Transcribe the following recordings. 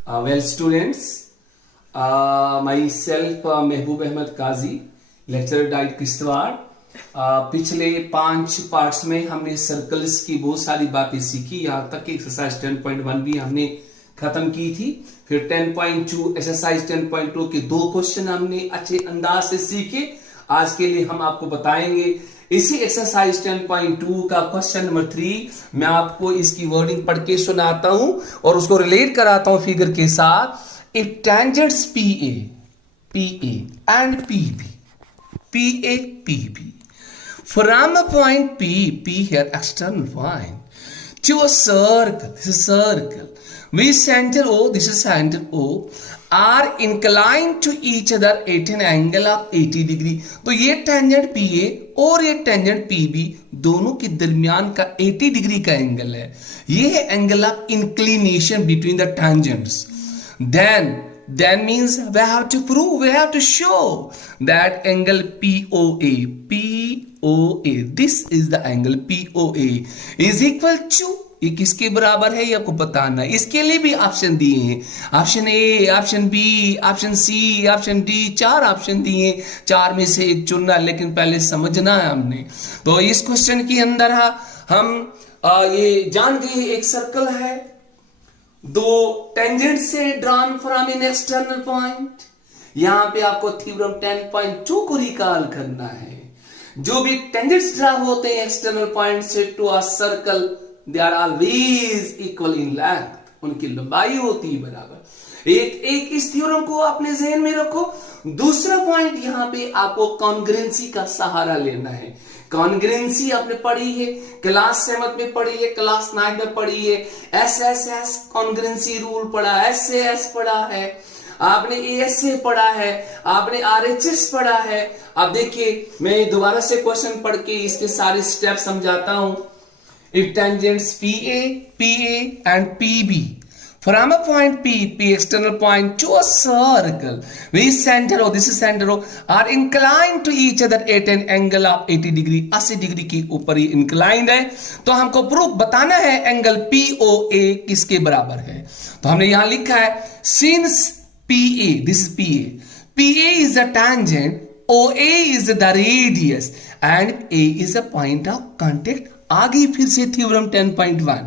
Well, students, myself महबूब अहमद काजी, lecturer diet Kishtwar. पिछले 5 parts में हमने सर्कल्स की बहुत सारी बातें सीखी, यहाँ तक कि एक्सरसाइज 10.1 भी हमने खत्म की थी। फिर 10.2 एक्सरसाइज 10.2 के 2 क्वेश्चन हमने अच्छे अंदाज से सीखे। आज के लिए हम आपको बताएंगे इसी एक्सरसाइज 10.2 का क्वेश्चन नंबर 3। मैं आपको इसकी वर्डिंग पढ़ के सुनाता हूं और उसको रिलेट कराता हूं फिगर के साथ। If tangents PA and PB from a point P here external point to a circle, this is circle, with center O, this is center O, are inclined to each other at an angle of 80 degree. तो ये tangent PA और ये tangent PB दोनों के दरमियान का 80 degree का angle है। ये है angle of inclination between the tangents. Then means we have to prove, we have to show that angle POA, this is the angle POA is equal to, ये किसके बराबर है ये आपको बताना है। इसके लिए भी ऑप्शन दिए हैं, option A, option B, option C, option D, 4 option दिए हैं। 4 में से एक चुनना, लेकिन पहले समझना है हमने। तो इस क्वेश्चन के अंदर हम ये जान गए एक सर्कल है, 2 टेंजेंट से drawn from an external point. यहां पे आपको थ्योरम 10.2 को रिकॉल करना है। जो भी टेंजेंट्स ड्रा होते हैं एक्सटर्नल पॉइंट से to a circle, they are always equal in length, उनकी लंबाई होती है बराबर। एक इस थ्योरम को अपने ज़हन में रखो। दूसरा पॉइंट यहां पे आपको कॉन्ग्रुएंसी का सहारा लेना है। कॉन्ग्रुएंसी आपने पढ़ी है, क्लास 7 में पढ़ी है, क्लास 9 में पढ़ी है। SSS कॉन्ग्रुएंसी रूल पढ़ा, SAS पढ़ा है, आपने ASA पढ़ा है, आपने RHS पढ़ा है। अब देखिए मैं दोबारा से क्वेश्चन पढ़ के इसके सारे स्टेप समझाता हूं। If tangents PA and PB from a point P external point to a circle with center O, this is center O, are inclined to each other at an angle of 80 degree, 80 degree के ऊपर ही inclined है। तो हमको proof बताना है angle POA किसके बराबर है। तो हमने यहां लिखा है since PA, this is PA is a tangent, OA is the radius and A is a point of contact। आगे फिर से थ्योरम 10.1,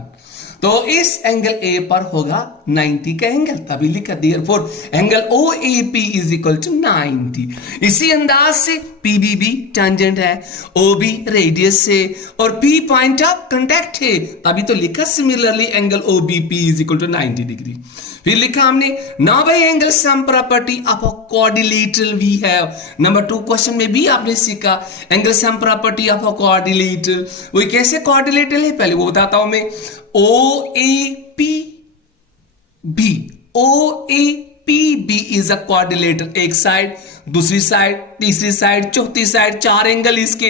तो इस एंगल A पर होगा 90 का एंगल, तभी लिखा therefore angle OAP is equal to 90। इसी अंदाज से PB भी टेंजेंट है, OB रेडियस से और P पॉइंट ऑफ कांटेक्ट है, तभी तो लिखा similarly angle OBP is equal to 90 degree. फिर लिखा हमने now by angle sum property of a quadrilateral we have. Number 2 question में भी आपने सीखा angle sum property of a quadrilateral. वो कैसे क्वाड्रिलेटरल है पहले वो बताता हूं मैं। OAPB is a quadrilateral, एक साइड, दूसरी साइड, तीसरी साइड, चौथी साइड, 4 एंगल इसके।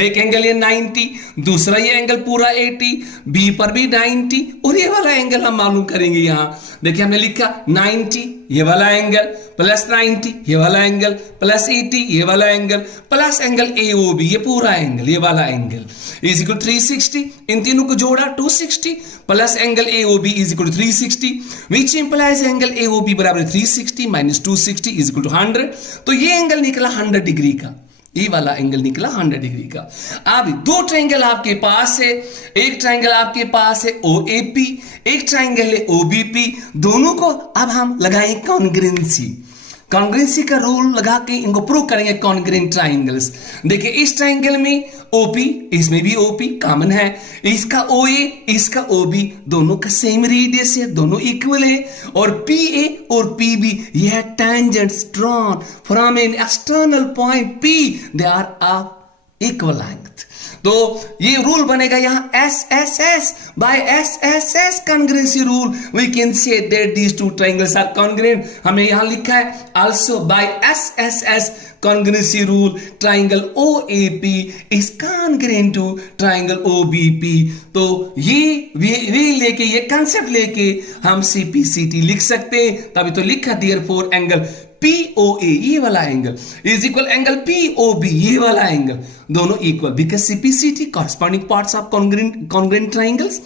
एक एंगल ये 90, दूसरा ये एंगल पूरा 80, बी पर भी 90 और ये वाला एंगल हम मालूम करेंगे। यहां देखिए हमने लिखा 90 ये वाला एंगल प्लस 90 ये वाला एंगल प्लस 80 ये वाला एंगल प्लस एंगल AOB ये पूरा एंगल, ये वाला एंगल इज इक्वल 360। इन तीनों को जोड़ा 260 plus angle AOB is equal 360, which implies angle AOB बराबर 360 माइनस 260 इज इक्वल टू 100। तो ये एंगल निकला 100 डिग्री का, ये वाला एंगल निकला 100 डिग्री का। अब 2 ट्रायंगल आपके पास है, एक ट्रायंगल आपके पास है OAP, एक ट्रायंगल है OBP। दोनों को अब हम लगाएं कॉन्ग्रुएंसी का रूल लगा के इनको प्रूव करेंगे कॉन्ग्रुएंट ट्रायंगल्स। देखिए इस ट्रायंगल में OP, इसमें भी OP कॉमन है, इसका OA, इसका OB दोनों का सेम रेडियस है, दोनों इक्वल है। और PA और PB ये है tangents drawn from an external point P, they are of equal length. तो ये रूल बनेगा यहां SSS, by SSS congruency rule we can say that these 2 triangles are congruent। हमने यहां लिखा है also by SSS congruency rule triangle OAP is congruent to triangle OBP। तो ये लेके ये कंसेप्ट लेके हम CPCT लिख सकते हैं, तभी तो लिखा देयरफॉर एंगल POA ये वाला angle is equal angle POB ये वाला एंगल, दोनों equal because CPCT corresponding parts of congruent triangles.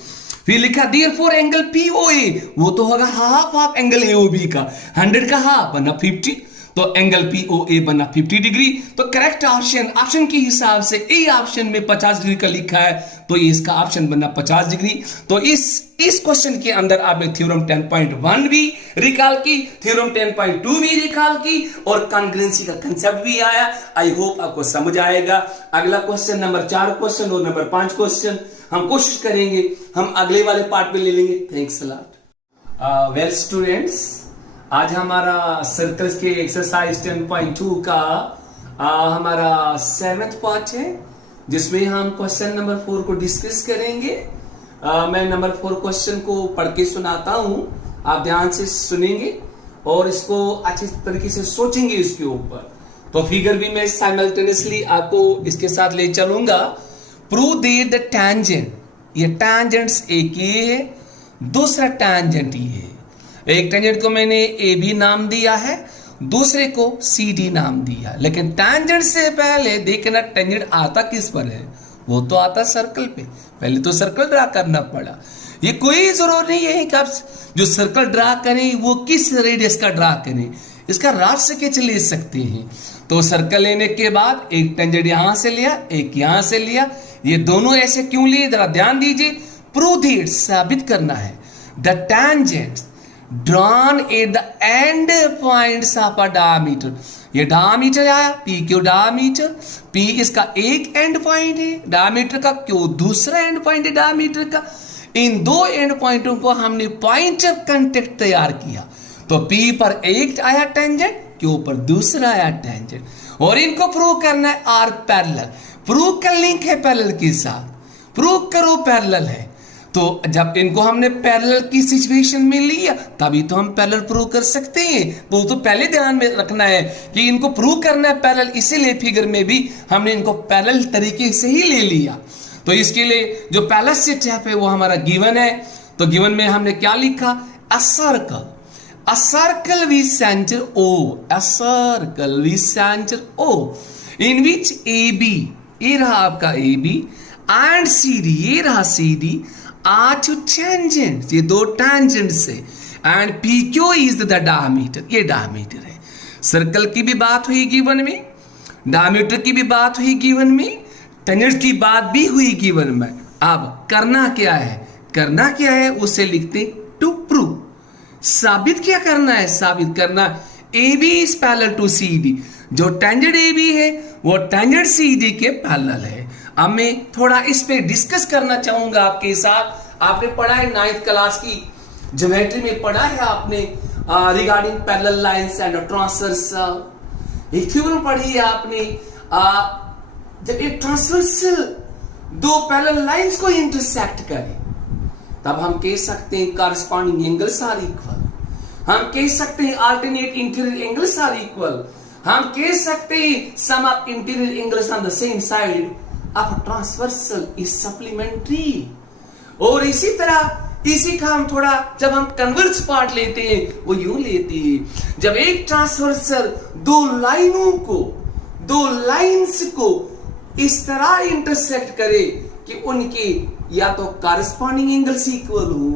फिर लिखा देयरफॉर एंगल पीओए वो तो होगा हाफ ऑफ एंगल एओबी का, 100 का हाफ बना 50, तो एंगल पीओए बना 50 डिग्री। तो करेक्ट ऑप्शन के हिसाब से ए ऑप्शन में 50 डिग्री का लिखा है, तो ये इसका ऑप्शन बना 50 डिग्री। तो इस क्वेश्चन के अंदर आपने थ्योरम 10.1 भी रिकॉल की, थ्योरम 10.2 भी रिकॉल की, और कॉन्ग्रुएंसी का कंसेप्ट भी आया। आई होप आपको समझ आएगा। अगला क्वेश्चन नंबर 4 क्वेश्चन और नंबर 5 क्वेश्चन हम कोशिश करेंगे हम अगले वाले पार्ट में ले लेंगे। Thanks a lot. Well students, आज हमारा सर्कल्स के एक्सरसाइज 10.2 का हमारा 7th पार्ट है, जिसमें हम क्वेश्चन नंबर 4 को डिस्कस करेंगे। मैं नंबर 4 क्वेश्चन को पढ़ के सुनाता हूं, आप ध्यान से सुनेंगे और इसको अच्छी तरीके से सोचेंगे इसके ऊपर। तो फिगर भी मैं साइमल्टेनियसली आपको इसके साथ ले चलूंगा। प्रूव दैट द टैंजेंट, ये टैंजेंट्स एक ये है, दूसरा टैंजेंट ये है। एक टेंजेंट को मैंने ए बी नाम दिया है, दूसरे को सी डी नाम दिया, लेकिन टैंजेंट से पहले देखना टेंजेंट आता किस पर है, वो तो आता सर्कल पे। पहले तो सर्कल ड्रा करना पड़ा। ये कोई जरूर नहीं है कि आप जो सर्कल ड्रा करें वो किस रेडियस का ड्रा करें, इसका राफ स्केच ले सकते हैं। तो सर्कल लेने के बाद एक टेंजेंट यहां से लिया, एक यहां से लिया, ये दोनों ऐसे क्यों लिए जरा ध्यान दीजिए। प्रूव दैट, साबित करना है, the tangent drawn at the end points of a diameter, ये डायमीटर आया, P क्यों डायमीटर, P इसका एक एंड पॉइंट है, डायमीटर का क्यों दूसरा एंड पॉइंट है डायमीटर का। इन दो एंड पॉइंटों को हमने पॉइंट ऑफ कांटेक्ट तैयार किया, तो P पर एक आया टेंजेंट, Q पर दूसरा आया टेंजेंट, और इनको प्रूव करना है आर पैरेलल। प्रूव का लिंक है पैरेलल के साथ, प्रूव करो पैरेलल है। तो जब इनको हमने पैरेलल की सिचुएशन में लिया तभी तो हम पैरेलल प्रूव कर सकते हैं। तो पहले ध्यान में रखना है कि इनको प्रूव करना है पैरेलल, इसीलिए फिगर में भी हमने इनको पैरेलल तरीके से ही ले लिया। तो इसके लिए जो पहला स्टेप है वो हमारा गिवन है। तो गिवन में हमने क्या लिखा, a circle with centre O, a circle with centre O in which AB, ये रहा आपका AB, एंड CD, ये रहा CD, आर टू टेंजेंट, ये दो टेंजेंट से, and PQ is the diameter, ये डायमीटर है। सर्कल की भी बात हुई गिवन में, डायमीटर की भी बात हुई गिवन में, टेंजेंट की बात भी हुई गिवन में। अब करना क्या है, करना क्या है उसे लिखते टू प्रूव। साबित क्या करना है, साबित करना AB is parallel to CD, जो टेंजेंट AB है वो टेंजेंट CD के पैरेलल है। अब मैं थोड़ा इस पे डिस्कस करना चाहूंगा आपके साथ। आपने पढ़ा है 9th क्लास की ज्योमेट्री में, पढ़ा है आपने regarding parallel lines and transversal. एक थ्योरम पढ़ी है आपने, जब एक ट्रांसवर्सल दो पैरेलल लाइंस को इंटरसेक्ट करे तब हम कह सकते हैं कॉरस्पॉन्डिंग एंगल्स आर इक्वल, हम कह सकते हैं alternate interior angles are equal, हम कह सकते हैं sum of interior angles on the same side of transversal is supplementary. और इसी तरह इसी का हम थोड़ा जब हम कन्वर्स पार्ट लेते हैं वो यूं लेते हैं, जब एक ट्रांसवर्सल दो लाइंस को इस तरह इंटरसेक्ट करे कि उनके या तो कॉरस्पॉन्डिंग एंगल्स इक्वल हो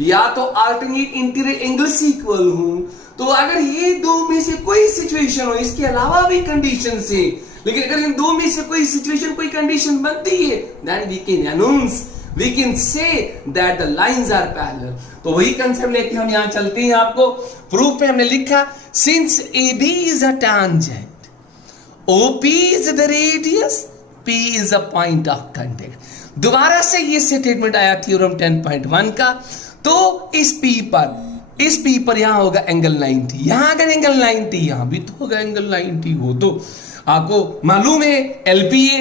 या तो अल्टरनेट इंटीरियर एंगल्स इक्वल हो, तो अगर ये दो में से कोई सिचुएशन हो, इसके अलावा भी कंडीशन है, लेकिन अगर इन दो में से कोई सिचुएशन कोई कंडीशन बनती है, then we can announce, we can say that the lines are parallel. तो वही कंसेप्ट लेके हम यहां चलते हैं। आपको प्रूफ पे हमने लिखा, since AB is a tangent, OP is the radius, P is a point of contact. दोबारा से ये स्टेटमेंट आया थ्योरम 10.1 का। तो इस P पर यहां होगा एंगल 90, यहां अगर एंगल 90, यहां भी तो होगा एंगल 90। वो तो आपको मालूम है LPA।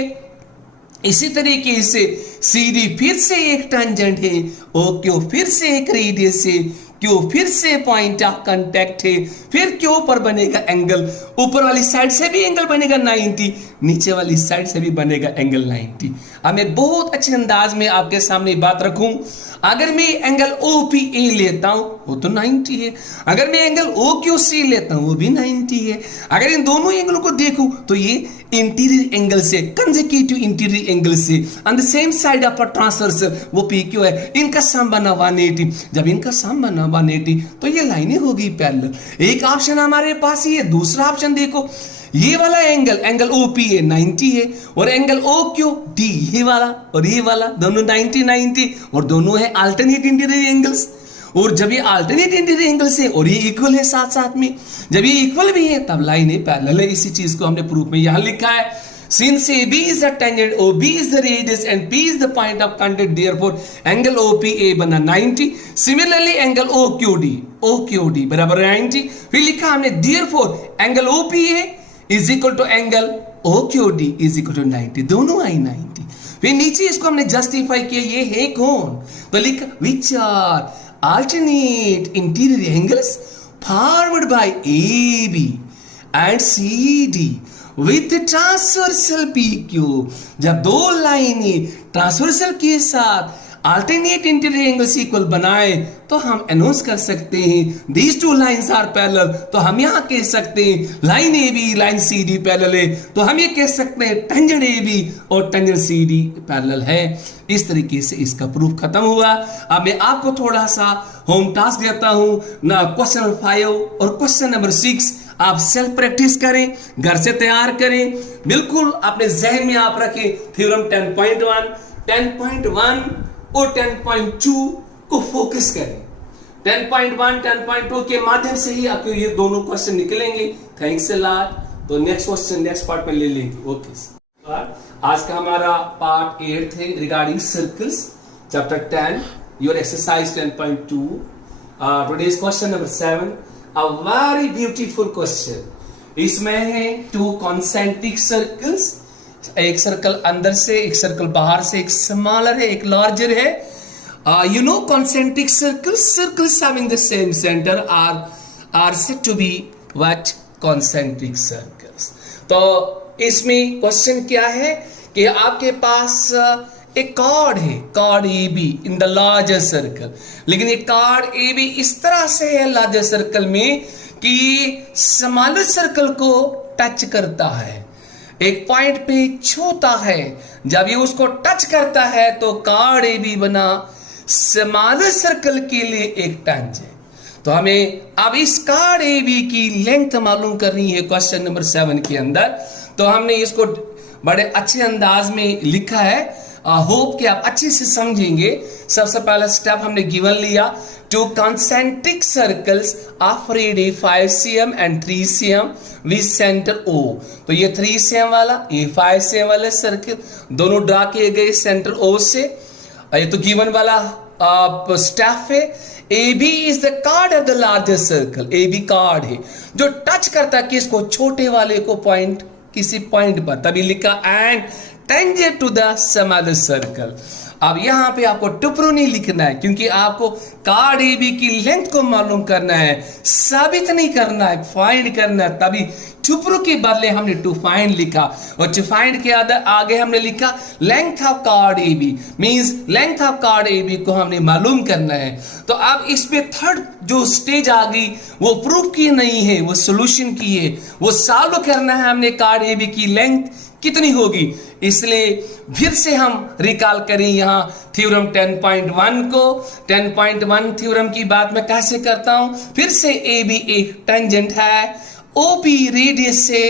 इसी तरीके से CD फिर से एक टेंजेंट है, OQ फिर से एक रेडियस है, Q फिर से पॉइंट ऑफ कांटेक्ट है, फिर Q पर बनेगा एंगल, ऊपर वाली साइड से भी एंगल बनेगा 90, नीचे वाली साइड से भी बनेगा एंगल 90। अब मैं बहुत अच्छे अंदाज में आपके सामने बात रखूं, अगर मैं एंगल OPA लेता हूं वो तो 90 है, अगर मैं एंगल OQC लेता हूं वो भी 90 है। अगर इन दोनों एंगलों को देखूं तो ये इंटीरियर एंगल से, कंसेक्यूटिव इंटीरियर एंगल से on the same side of a transversal वो PQ है, इनका सम बना 180। जब इनका सम बना 180 तो ये लाइनें होगी पैरेलल। एक ऑप्शन हमारे पास ये, दूसरा ऑप्शन देखो, ये वाला एंगल OPA 90 है और एंगल OQD ये वाला और ये वाला दोनों 90 और दोनों है अल्टरनेट इंटीरियर एंगल्स। और जब ये अल्टरनेट इंटीरियर एंगल्स है और ये इक्वल है साथ साथ में, जब ये इक्वल भी है तब लाइनें पैरेलल है। इसी चीज को हमने प्रूफ में यहां लिखा है, since AB is the tangent, OB is the radius and P is the point of contact, therefore angle OPA बना 90। Similarly angle OQD बराबर 90। फिर लिखा हमने therefore angle OPA is equal to angle OQD is equal to 90, दोनों आई 90। फिर नीचे इसको हमने जस्टिफाई किया, ये है कौन, तो लिखा which are alternate interior angles formed by AB and CD with transversal PQ। जब दो लाइनें ट्रांसवर्सल के साथ अल्टरनेट इंटीरियर एंगल्स इक्वल बनाए तो हम अनाउंस कर सकते हैं these two lines are parallel. तो हम यहां कह सकते हैं line AB line CD parallel है, तो हम ये कह सकते हैं टेंजेंट AB और टेंजेंट CD पैरेलल है। इस तरीके से इसका प्रूफ खत्म हुआ। अब मैं आपको थोड़ा सा होम टास्क देता हूं ना, क्वेश्चन नंबर 5 और क्वेश्चन नंबर 6 आप सेल्फ प्रैक्टिस करें, घर से तैयार करें, बिल्कुल अपने जहन में आप रखें। थ्योरम 10.1 और 10.2 को फोकस करें। 10.1 10.2 के माध्यम से ही आपको ये दोनों क्वेश्चन निकलेंगे। Thanks a lot. तो नेक्स्ट क्वेश्चन नेक्स्ट पार्ट में ले लेंगे। ओके, आज का हमारा पार्ट 8 है regarding circles, chapter 10, your exercise 10.2। Today's question number 7, a very beautiful question। इसमें है 2 concentric circles, एक सर्कल अंदर से, एक सर्कल बाहर से, एक स्मॉलर है, एक लार्जर है। You know concentric circles having the same center are said to be what? Concentric circles। तो इसमें क्वेश्चन क्या है कि आपके पास एक कार्ड है, card AB in the larger circle, लेकिन ये कार्ड AB इस तरह से है लार्जर सर्कल में कि स्मॉलर सर्कल को टच करता है, एक पॉइंट पे छूता है। जब ये उसको टच करता है तो कार्ड AB बना स्मॉलर सर्कल के लिए एक टेंजेंट। तो हमें अब इस कार्ड AB की लेंथ मालूम करनी है क्वेश्चन नंबर 7 के अंदर। तो हमने इसको बड़े अच्छे अंदाज में लिखा है, होप कि आप अच्छे से समझेंगे। सबसे पहला स्टेप हमने गिवन लिया, 2 concentric circles of radius 5 cm and 3 cm with center O। तो ये 3 cm वाला, ये 5 cm वाला सर्कल दोनों ड्रा किए गए सेंटर O से। ये तो गिवन वाला स्टेप है। AB is the chord of the larger circle, AB card है जो टच करता है किसको, छोटे वाले को पॉइंट, किसी पॉइंट पर, तभी लिखा and tangent to the smaller circle. अब यहां पे आपको टुपरू नहीं लिखना है क्योंकि आपको कार्ड AB की लेंथ को मालूम करना है, साबित नहीं करना है, फाइंड करना है। तभी टुपरू के बदले हमने टू फाइंड लिखा, और टू फाइंड के आगे हमने लिखा length of card AB, means length of card AB को हमने मालूम करना है। तो अब इस पे थर्ड जो स्टेज आ गई वो प्रूफ की नहीं है, वो सोल्यूशन की है, वो सॉल्व करना है हमने कार्ड AB की लेंथ कितनी होगी। इसलिए फिर से हम रिकॉल करें यहाँ थ्योरम 10.1 को। 10.1 थ्योरम की बात मैं कैसे करता हूं, फिर से AB एक टेंजेंट है, OP रेडियस से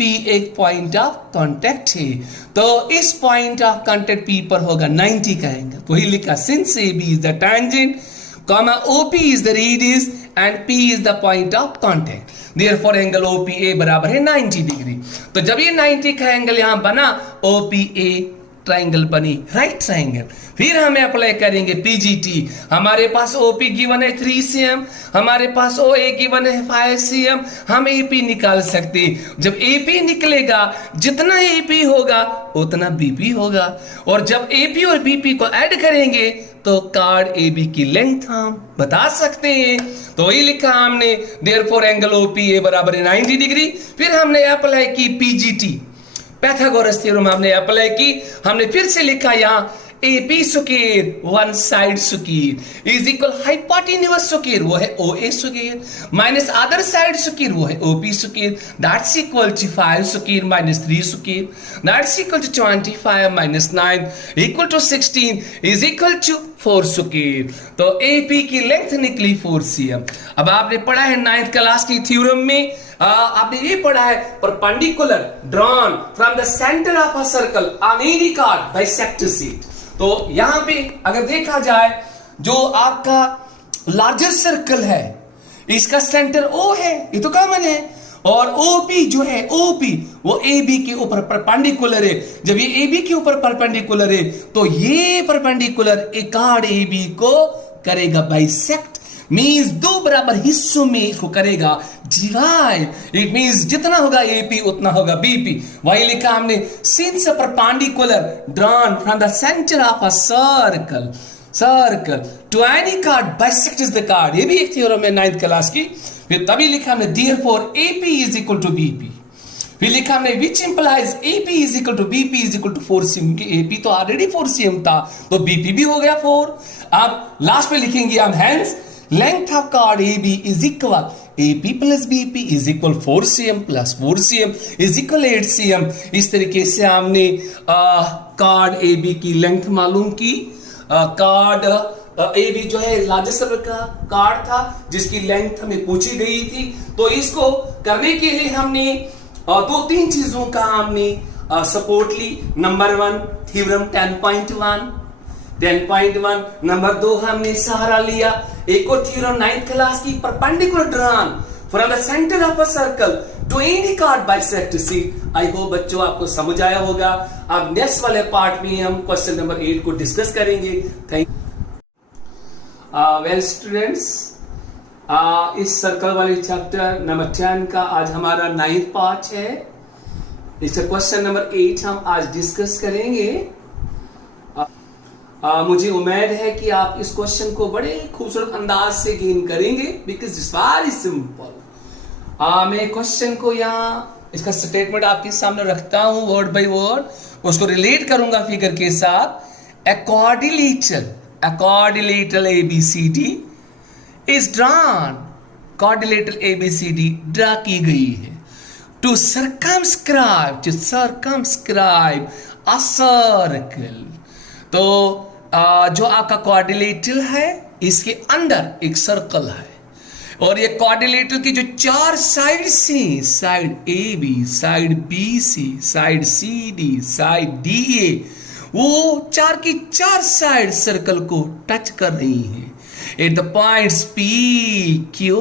P एक पॉइंट ऑफ कांटेक्ट है, तो इस पॉइंट ऑफ कांटेक्ट P पर होगा 90 का एंगल। वही लिखा, since AB is the tangent, OP is the radius and P is the point of contact, therefore angle OPA बराबर है 90 डिग्री। तो जब ये 90 का एंगल यहां बना, OPA ट्राइंगल बनी, राइट ट्राइंगल। फिर हमें अप्लाई करेंगे PGT। हमारे पास OP गिवन है 3 cm, हमारे पास OA गिवन है 5 cm, हम AP निकाल सकते हैं। जब AP निकलेगा, जितना AP होगा उतना BP होगा, और जब AP और BP को ऐड करेंगे तो कार्ड AB की लेंथ हम बता सकते हैं। तो वही लिखा हमने, देयरफॉर एंगल OPA बराबर है 90 डिग्री। फिर हमने अप्लाई की PGT, पैथागोरस थ्योरम हमने अप्लाई की। हमने फिर से लिखा यहाँ AP square one side square is equal hypotenuse square वो है OA square minus other side square वो है OP square that's equal to 5 square minus 3 square that's equal to 25 minus 9 equal to 16 is equal to 4 square. तो AP की length निकली 4 cm। अब आपने पढ़ा है 9th क्लास की थ्योरम में आपने ये पढ़ा है perpendicular drawn from the centre of a circle on any chord bisects it. तो यहां पे अगर देखा जाए जो आपका लार्जर सर्कल है इसका सेंटर O है, ये तो कॉमन है, और OP जो है OP वो AB के ऊपर परपेंडिकुलर है। जब ये AB के ऊपर परपेंडिकुलर है तो ये परपेंडिकुलर एक कार्ड AB को करेगा बाइसेक्ट, मींस दो बराबर हिस्सों में इसको करेगा डिवाइड। इट मींस जितना होगा AP उतना होगा BP। वही लिखा हमने since a perpendicular drawn from the centre of a circle to any chord bisects the chord. ये भी एक थ्योरम है 9th क्लास की। फिर तभी लिखा हमने therefore AP is equal to BP। फिर लिखा हमने which implies AP is equal to BP is equal to 4 cm कि AP तो ऑलरेडी 4 cm था तो BP भी हो गया 4। अब लास्ट में लिखेंगे हम hence length of chord AB is equal AP plus BP is equal 4 cm plus 4 cm is equal 8 cm। इस तरीके से हमने chord AB की लेंथ मालूम की। chord AB जो है लार्जेस्ट सर्कल का कार्ड था जिसकी लेंथ हमें पूछी गई थी। तो इसको करने के लिए हमने 2-3 चीजों का हमने सपोर्ट ली। नंबर 1 थ्योरम 10.1, नंबर 2 हमने सहारा लिया एक और थ्योरम 9th क्लास की perpendicular drawn from the centre of a circle to any chord bisects it. I hope बच्चों आपको समझ आया होगा। अब नेक्स्ट वाले पार्ट में हम क्वेश्चन नंबर 8 को डिस्कस करेंगे। थैंक वेल स्टूडेंट्स, इस सर्कल वाले चैप्टर नंबर 10 का आज हमारा 9th पार्ट है। इसका क्वेश्चन नंबर 8 हम आज डिस्कस करेंगे। मुझे उम्मीद है कि आप इस क्वेश्चन को बड़े खूबसूरत अंदाज से गेन करेंगे बिकॉज इट्स वेरी सिंपल। मैं क्वेश्चन को यहाँ इसका स्टेटमेंट आपके सामने रखता हूं वर्ड बाय वर्ड, उसको रिलेट करूंगा फिगर के साथ। A quadrilateral ABCD is drawn, quadrilateral ABCD draw की गई है to circumscribe a circle। तो जो आपका क्वाड्रिलेटरल है इसके अंदर एक सर्कल है और ये क्वाड्रिलेटरल की जो 4 साइड से, side AB, side BC, side CD, side DA, वो 4 की 4 साइड सर्कल को टच कर रही है। At the points P, Q,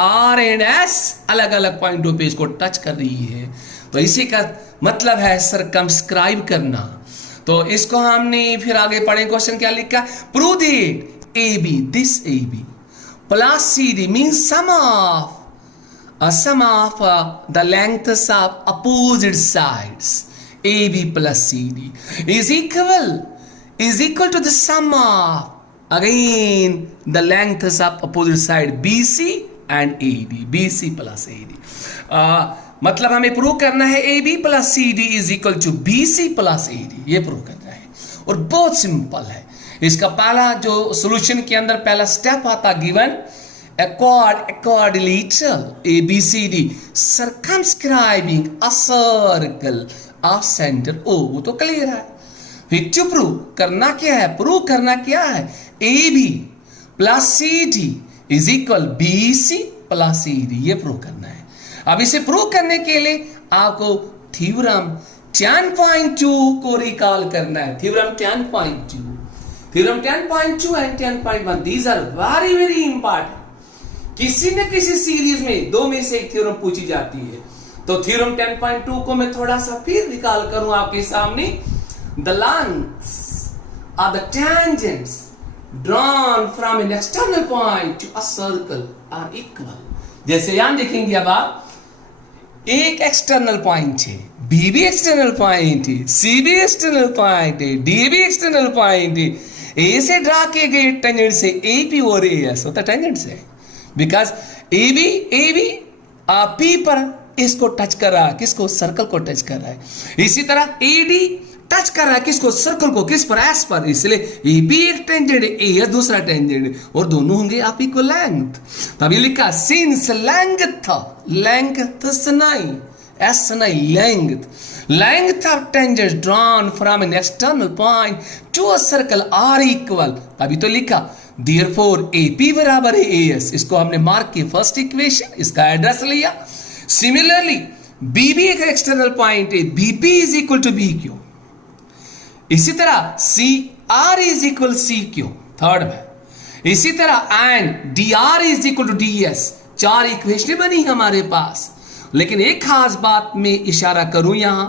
R and S अलग अलग पॉइंटों पे इसको टच कर रही है। तो इसी का मतलब है सर्कमस्क्राइब करना। तो इसको हमने फिर आगे पढ़े क्वेश्चन क्या लिखा, prove that AB, this AB plus CD means sum of the lengths of opposite sides AB plus CD is equal to the sum of again the lengths of opposite side BC and AD, BC plus AD। मतलब हमें prove करना है AB plus CD is equal to BC plus AD, ये prove करना है और बहुत simple है। इसका पहला जो सॉल्यूशन के अंदर पहला स्टेप आता given quadrilateral ABCD circumscribing a circle of center O, वो तो क्लियर है। फिर टू प्रूव करना क्या है, प्रूव करना क्या है, AB plus CD is equal BC plus AD, ये प्रूव करना है। अब इसे प्रूव करने के लिए आपको थ्योरम 10.2 को रिकॉल करना है। Theorem 10.2 and 10.1 these are very very important. किसी न किसी सीरीज में दो में से एक थ्योरम पूछी जाती है। तो थ्योरम 10.2 को मैं थोड़ा सा फिर रिकॉल करूं आपके सामने। The lengths or the tangents drawn from an external point to a circle are equal। जैसे यहां देखेंगे अब आप, एक एक्सटर्नल पॉइंट है, बी भी एक्सटर्नल पॉइंट है, सी भी एक्सटर्नल पॉइंट है, डी भी एक्सटर्नल पॉइंट है। ए से ड्रा किए गए टेंजेंट से AP और AS होता टेंजेंट से, बिकॉज AB P पर इसको टच कर रहा है, किसको, सर्कल को टच कर रहा है। इसी तरह AD टच कर रहा है किसको, सर्कल को, किस पर, एस पर, इसलिए ए भी एक टेंजेंट है, एस दूसरा टेंजेंट है, और दोनों होंगे आप इक्वल लेंथ। तभी लिखा सिंस लेंथ सनाई, एस सनाई length of tangent drawn from an external point to a circle are equal. तभी तो लिखा देयरफॉर एपी बराबर है एएस। इसको हमने मार्क की फर्स्ट इक्वेशन, इसका एड्रेस लिया। सिमिलरली बीबी एक एक्सटर्नल पॉइंट है, BP is equal to B Q. इसी तरह C R is equal C Q third में। इसी तरह and D R is equal to D S. 4 equation बनी हमारे पास। लेकिन एक खास बात में इशारा करूं यहां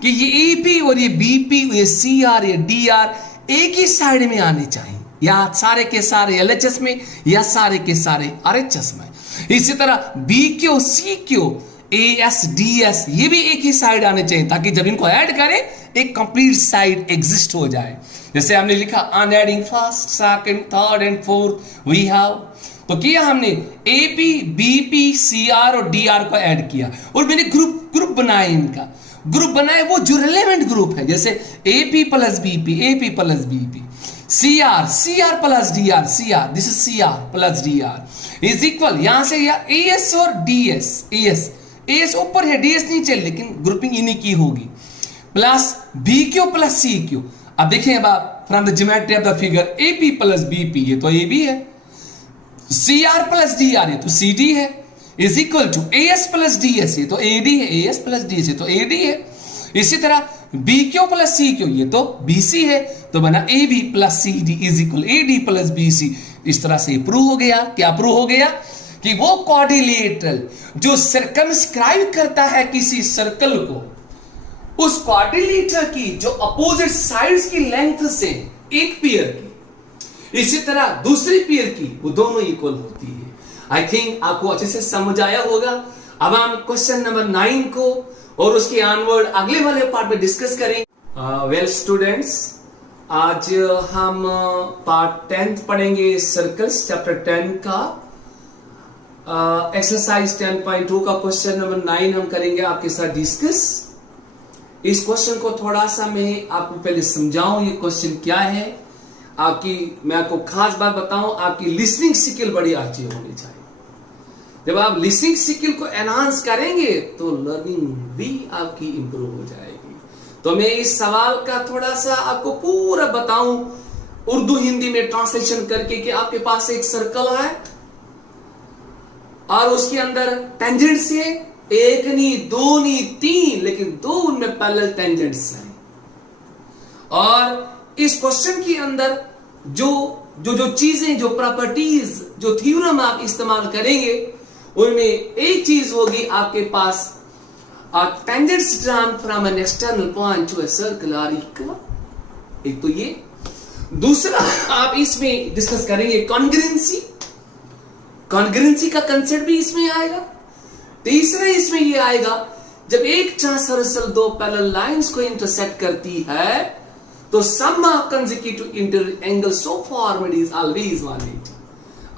कि ये एपी और ये बीपी, ये सी आर, ये डी आर एक ही साइड में आने चाहिए, या सारे के सारे एलएचएस में या सारे के सारे आरएचएस में। इसी तरह B Q, C Q, A S, D S ये भी एक ही साइड आने चाहिए, ताकि जब इनको ऐड करें एक कंप्लीट साइड एग्जिस्ट हो जाए। जैसे हमने लिखा on adding first, second, third and fourth we have, तो किया हमने एपी, बीपी, सीआर और डीआर को ऐड किया, और मैंने ग्रुप बनाए, इनका ग्रुप बनाए वो जो रिलेवेंट ग्रुप है, जैसे AP plus BP, AP plus BP, CR, CR plus DR, CR this is CR plus DR is equal, यहां से या एएस और डीएस, एएस ऊपर है, डीएस नीचे, लेकिन ग्रुपिंग इन्हीं की होगी, plus B Q plus C Q. अब देखें अब from the geometry of the figure AP plus BP ये तो ए बी है, C R plus D R ये तो सी डी है, is equal to A S plus D S ये तो ए डी है, A S plus D S ये तो ए डी है। इसी तरह B Q plus C Q ये तो बी सी है, तो बना A B plus C D is equal A D plus B C. इस तरह से प्रूव हो गया, क्या प्रूव हो गया कि वो क्वाड्रिलेटरल जो सर्कमस्क्राइब करता है किसी सर्कल को, उस क्वाड्रिलेटरल की जो अपोजिट साइड्स की लेंथ से एक पेयर की, इसी तरह दूसरी पेयर की, वो दोनों इक्वल होती है। आई थिंक आपको अच्छे से समझ आया होगा। अब हम क्वेश्चन नंबर 9 को और उसके ऑनवर्ड अगले वाले पार्ट में डिस्कस करेंगे। वेल स्टूडेंट्स, आज हम पार्ट 10 पढ़ेंगे सर्कल्स, चैप्टर 10 का एक्सरसाइज 10.2 का क्वेश्चन नंबर 9 हम करेंगे आपके साथ डिस्कस। इस क्वेश्चन को थोड़ा सा मैं आपको पहले समझाऊं, ये क्वेश्चन क्या है। मैं आपको खास बात बताऊं, आपकी लिसनिंग स्किल बड़ी अच्छी होनी चाहिए। जब आप लिसनिंग स्किल को एनहांस करेंगे तो लर्निंग भी आपकी इंप्रूव हो जाएगी। तो मैं इस सवाल का थोड़ा सा आपको पूरा बताऊं उर्दू हिंदी में ट्रांसलेशन करके कि आपके पास एक सर्कल है और उसके अंदर टेंजेंट्स है, एक नहीं, दो नहीं, 3, लेकिन 2 उनमें पैरेलल टेंजेंट्स हैं। और इस क्वेश्चन के अंदर जो चीजें, जो प्रॉपर्टीज, जो थ्योरम आप इस्तेमाल करेंगे, उनमें एक चीज होगी आपके पास tangents drawn from an external point to a circle are equal. एक तो ये, दूसरा आप इसमें डिस्कस करेंगे कॉन्ग्रुएंसी का कंसेप्ट भी इसमें आएगा। तीसरा इसमें ये आएगा, जब एक ट्रांसवर्सल 2 पैरेलल लाइंस को इंटरसेक्ट करती है तो sum of consecutive inter angle so formed is always 180।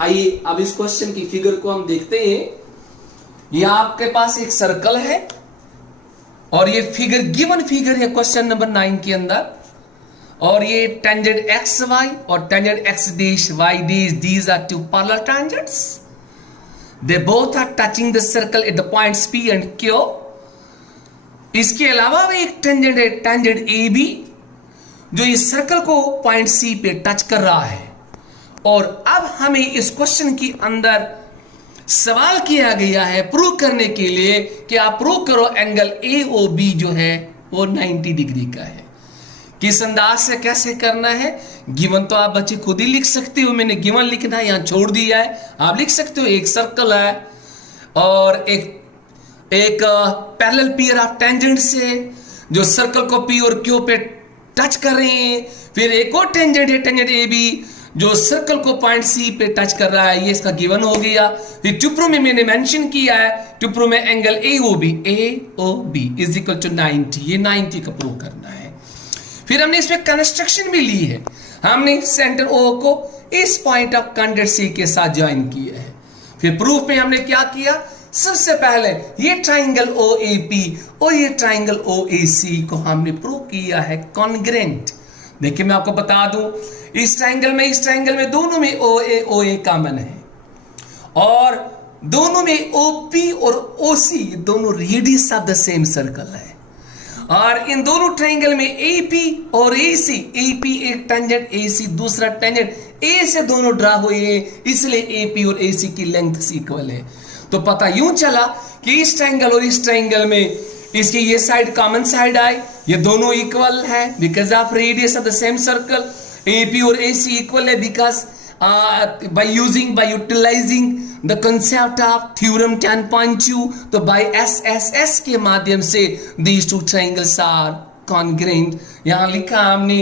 आइए अब इस क्वेश्चन की फिगर को हम देखते हैं। ये आपके पास एक सर्कल है और ये फिगर गिवन फिगर है क्वेश्चन नंबर 9 के अंदर, और ये टेंजेंट एक्स वाई और tangent X dash Y dash, these are 2 parallel tangents. They both are touching the circle at the points P and Q. इसके अलावा एक टेंजेंट है, टेंजेंट ए बी, जो इस सर्कल को पॉइंट सी पे टच कर रहा है। और अब हमें इस क्वेश्चन के अंदर सवाल किया गया है प्रूव करने के लिए कि आप प्रूव करो एंगल ए ओ बी जो है वो 90 डिग्री का है। किस अंदाज से कैसे करना है, गिवन तो आप बच्चे खुद ही लिख सकते हो, मैंने गिवन लिखना यहां छोड़ दिया है। आप लिख सकते हो एक सर्कल है और एक पैरेलल पेयर ऑफ टेंजेंट्स है जो सर्कल को पी और क्यू पे टच कर रहे हैं। फिर एक और टेंजेंट है, टेंजेंट ए बी, जो सर्कल को पॉइंट सी पे टच कर रहा है। ये इसका गिवन हो गया। फिर टुप्रो में मैंने मेंशन किया है, टुप्रो में angle A O B is equal to 90, ये 90 का प्रूव करना है। फिर हमने इसमें कंस्ट्रक्शन भी ली है, हमने सेंटर ओ को इस पॉइंट ऑफ कांटेक्ट सी के साथ ज्वाइन किया है। फिर प्रूफ में हमने क्या किया, सबसे पहले ये ट्राइंगल OAP और ये ट्राइंगल OAC को हमने प्रूव किया है कॉन्ग्रेंट। देखिए मैं आपको बता दूं, इस ट्राइंगल में दोनों में OA कॉमन है और दोनों में OP और OC दोनों radius of the same circle है। और इन दोनों ट्राइंगल में AP और AC, AP एक टेंजेंट, AC दूसरा टेंजेंट, A से दोनों ड्रा हुए हैं, इसलिए AP और AC की लेंथ इक्वल है। तो पता यूं चला कि इस ट्राइंगल और इस ट्राइंगल में इसकी ये साइड कॉमन साइड आई, ये दोनों इक्वल है because of radius of the same circle. AP और AC इक्वल है because by utilizing the concept of theorem 10.2, तो by SSS के माध्यम से these two triangles are congruent। यहां लिखा हमने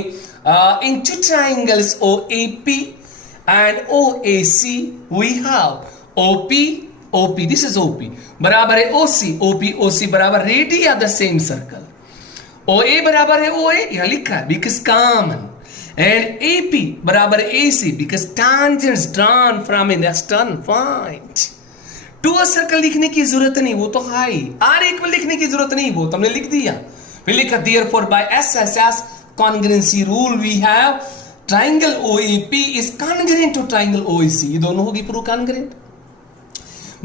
in two triangles OAP and OAC we have OP, this is OP बराबर है OC, OC बराबर radius of the same circle. OA बराबर है OA, यहां लिखा है because common, and AP बराबर AC because tangents drawn from an external point। To a circle लिखने की जरूरत नहीं, वो तो है ही। R इक्वल लिखने की जरूरत नहीं, वो तो हमने लिख दिया। फिर लिखा therefore by SSS congruency rule we have triangle OAP is congruent to triangle OAC। ये दोनों होगी prove congruent।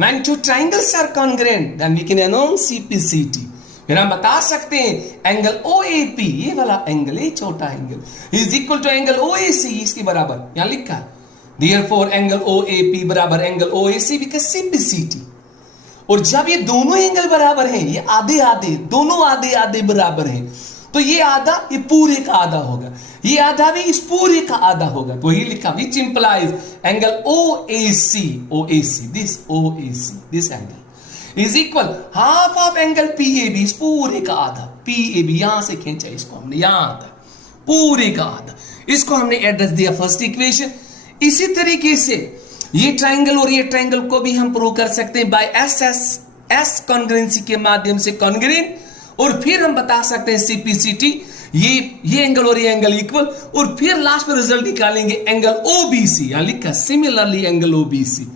When two triangles are congruent then we can announce CPCT। फिर हम बता सकते हैं एंगल OAP, ये वाला एंगल, ये छोटा angle is equal to angle OAC, इसके बराबर यहां लिखा है। Therefore एंगल OAP बराबर एंगल OAC बिकॉज़ CPCT। और जब ये दोनों एंगल बराबर हैं, ये आधे आधे, दोनों आधे आधे बराबर हैं, तो ये आधा ये पूरे का आधा होगा, ये आधा भी इस पूरे का आधा होगा। तो ये लिखा which implies angle OAC, this angle is equal half of angle PAB, इस पूरे का आधा। PAB यहां से खींचा इसको हमने, यहां तक पूरे का आधा, इसको हमने एड्रेस दिया फर्स्ट इक्वेशन। इसी तरीके से ये ट्राइंगल और ये ट्राइंगल को भी हम प्रूव कर सकते हैं बाय SSS कॉन्ग्रुएंसी के माध्यम से कॉन्ग्रुएंट। और फिर हम बता सकते हैं CPCT, ये एंगल और ये एंगल इक्वल। और फिर लास्ट में रिजल्ट निकालेंगे एंगल OBC, यहां लिखा similarly angle OBC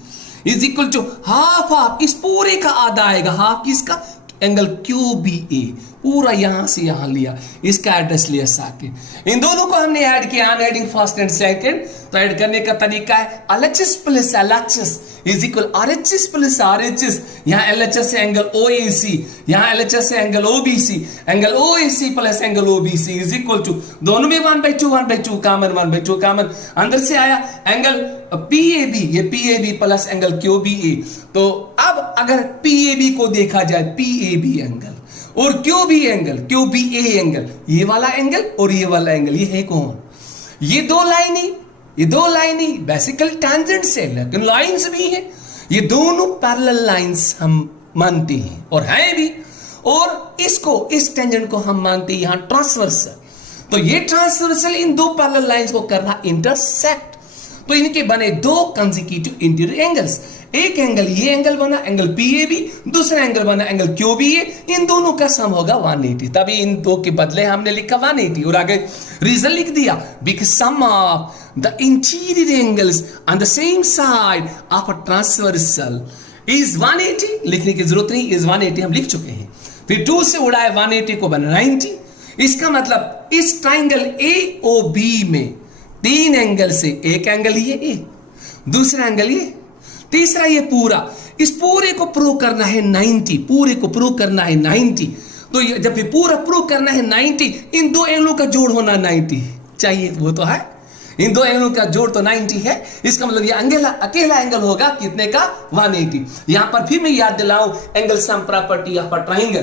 is equal to half of, इस पूरे का आधा आएगा, हाफ किसका, एंगल QBA, पूरा यहां से यहां लिया, इसका एड्रेस लिया सेकंड। इन दोनों को हमने ऐड किया, एडिंग फर्स्ट एंड सेकंड। तो ऐड करने का तरीका है LHS plus LHS is equal RHS plus RHS। यहां LHS से एंगल OAC, यहां LHS से angle OBC, angle OAC plus angle OBC is equal to, दोनों में 1/2 कॉमन, 1/2 कॉमन, अंदर से आया एंगल PAB, ये PAB प्लस एंगल QBA। तो अब अगर PAB को देखा जाए, PAB एंगल और QB एंगल, QBA एंगल, ये वाला एंगल और ये वाला एंगल, ये है कौन, ये दो लाइनें बेसिकल टैंजेंट्स है, लेकिन लाइंस भी है। ये दोनों पैरेलल लाइंस हम मानते हैं और है भी। और इसको, इस टेंजेंट को हम मानते हैं यहां ट्रांसवर्सल। तो ये ट्रांसवर्सल इन दो पैरेलल लाइंस को करना इंटरसेक्ट, तो इनके बने दो कंसेक्यूटिव इंटीरियर एंगल्स। एक एंगल ये एंगल बना एंगल PAB, दूसरा एंगल बना एंगल QBA, इन दोनों का सम होगा 180। तभी इन दो के बदले हमने लिखा 180 और आगे रीजन लिख दिया because sum of the interior angles on the same side of a transversal is 180। लिखने की जरूरत नहीं, इज 180 हम लिख चुके हैं। फिर 2 से उड़ाए 180 को बना 90। इसका मतलब इस ट्राइंगल AOB में तीन एंगल से एक एंगल ये, दूसरा एंगल ये, तीसरा ये पूरा, इस पूरे को प्रूव करना है 90, पूरे को प्रूव करना है 90। तो जब ये पूरा प्रूव करना है 90, इन दो एंगलों का जोड़ होना 90 चाहिए, वो तो है, इन दो एंगलों का जोड़ तो 90 है। इसका मतलब ये अकेला एंगल होगा कितने का, 180। यहां पर फिर मैं याद दिलाऊं angle sum property of a triangle,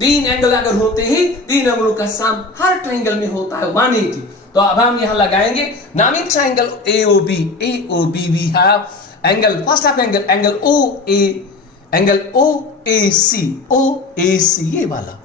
तीन एंगल अगर होते ही तीन एंगलों का सम हर ट्राइंगल में होता है 180। तो अब हम यहां लगाएंगे नामी triangle AOB we have angle, first of angle OAC, ये वाला,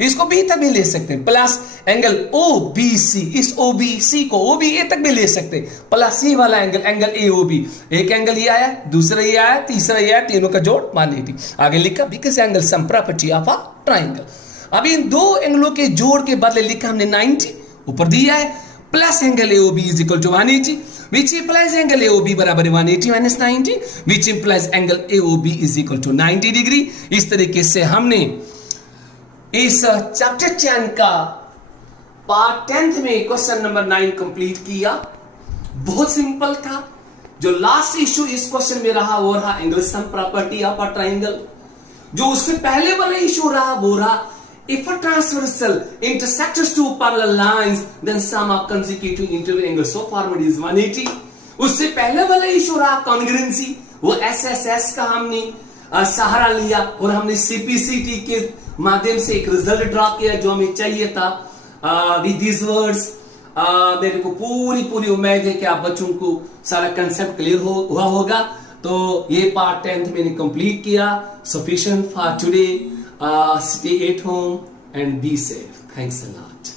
इसको B तक भी ले सकते हैं, प्लस एंगल OBC, इस OBC को OBA तक भी ले सकते हैं, प्लस ये वाला एंगल AOB। एक एंगल ये आया, दूसरा ये आया, तीसरा ये आया, तीनों का जोड़ 180। आगे लिखा because angle sum property of a triangle. अब इन दो एंगलों के जोड़ के बदले लिखा हमने 90, ऊपर दिया है, plus angle AOB is equal to 180, which implies angle AOB बराबर 180 minus 90, which implies angle AOB is equal to 90 degree. इस तरीके से हमने इस चैप्टर 10 का पार्ट 10 में क्वेश्चन नंबर 9 कंप्लीट किया। बहुत सिंपल था। जो लास्ट इश्यू इस क्वेश्चन में रहा वो रहा angle sum property of a triangle. जो उससे पहले वाला इश्यू रहा वो रहा if a transversal intersects two parallel lines then sum of consecutive interval angles so formed is 180। उससे पहले वाला इश्यू रहा कॉन्ग्रुएंसी। वो SSS का हमने सहारा लिया और हमने CPCT के माध्यम से एक रिजल्ट ड्रॉ किया जो हमें चाहिए था। विद दिस वर्ड्स मेरे को पूरी उम्मीद है कि आप बच्चों को सारा कंसेप्ट क्लियर हुआ होगा। तो ये पार्ट 10 मैंने कंप्लीट किया। Sufficient for today. Stay at home and be safe. Thanks a lot.